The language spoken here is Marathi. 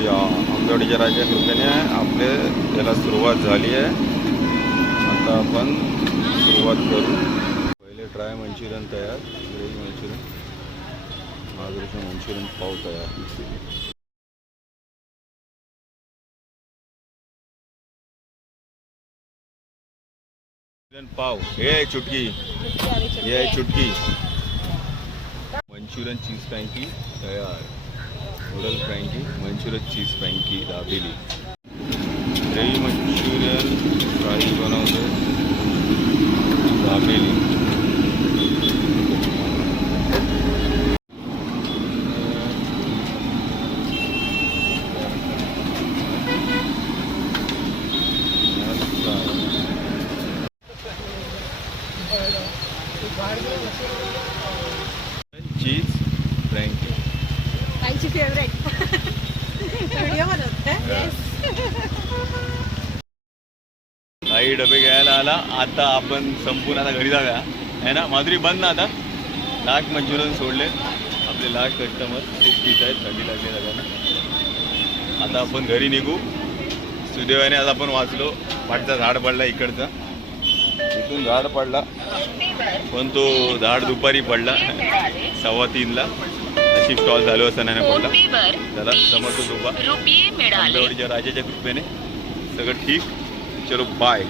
या आंबेवाडीच्या राजा कृपेने आपले याला सुरुवात झाली आहे. आता आपण सुरुवात करू. पहिले ड्राय मंचुरियन तयार, ग्रेव्ही मंचुरियन, महादृष्ण मंचुरियन पाव तयार. पाव हे चुटकी, ये चुटकी. मंचुरियन चीज फ्रँकी तयार. नूडल फ्रँकी, मंचुरियन चीज Frankie dabeli. Gravy Manchurian fry बनवतो दाबेली. चीज फ्रँकी ताईची फेवरेट. व्हिडिओ बनवते. काही डबे घ्यायला आला. आता आपण संपून आता घरी जाऊया आहे ना. माधुरी बंद ना आता. लास्ट मंचुरियन सोडले आपले. लास्ट कस्टमर खूप पीत आहेत, थंडी लागली सगळ्यांना. आता आपण घरी निघू. सुदैवाने आज आपण वाचलो. पाठचा झाड पडला इकडचा, इथून झाड पडला पण तो झाड दुपारी पडला 3:15ला. अशी स्टॉल झालो असं नाही पडला. त्याला समजतो आंबेवाडीच्या राजाच्या कृपेने सगळं ठीक. चलो बाय.